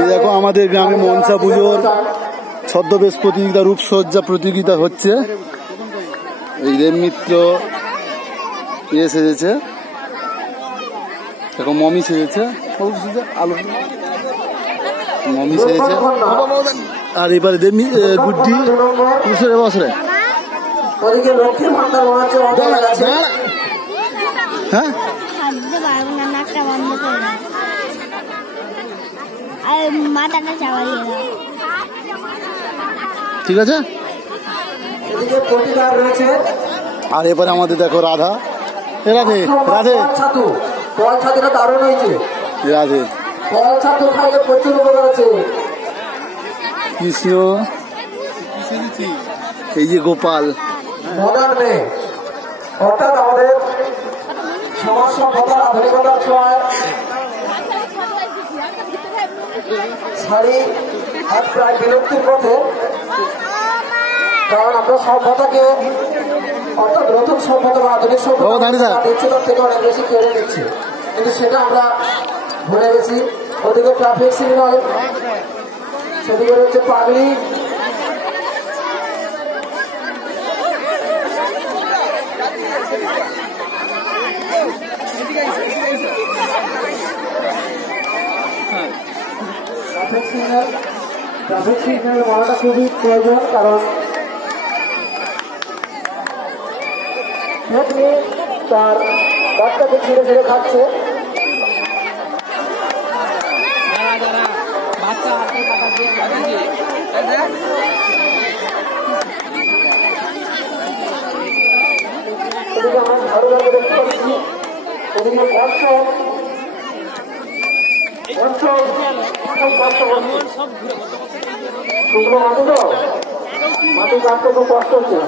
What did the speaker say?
এই দেখো আমাদের গ্রামে মনসা পুজোর ছদ্মবেশ প্রতিযোগিতা, রূপসজ্জা প্রতিযোগিতা হচ্ছে। এই দেব মিত্র সেজেছে, দেখো মমি সেজেছে, আলো মমি সেজেছে। আর এবারে দেব গুড্ডি বছরে হ্যাঁ ঠিক আছে। আর এবারে আমাদের দেখো রাধা, রাধে রাধে দারুণ হয়েছে, রাধে প্রচুর উপকার আছে। কৃষ্ণ, এই যে গোপাল, মডার্ন মেয়ে, অর্থাৎ আমাদের সমাজ সভ্যতার আধুনিকতার ছোঁয়ায় শাড়ি আজ প্রায় বিলুপ্তির পথে। কারণ আমরা সভ্যতাকে, অর্থাৎ নতুন সভ্যতা বা আধুনিক সভ্যতা থেকে অনেক বেশি কেড়ে নিচ্ছি, কিন্তু সেটা আমরা ভুলে গেছি। ওদিকে ট্রাফিক সিগন্যাল, সেদিকে রয়েছে পাগলি, ট্রাফিক সিগন্যাল মানাটা খুবই প্রয়োজন। কারণ তার বাচ্চাকে ছেড়ে ছেড়ে খাচ্ছে। এদিকে আমরা ভালো ভাবে দেখতে পাচ্ছি, এদিকে মাটি কাটতে খুব কষ্ট হচ্ছে।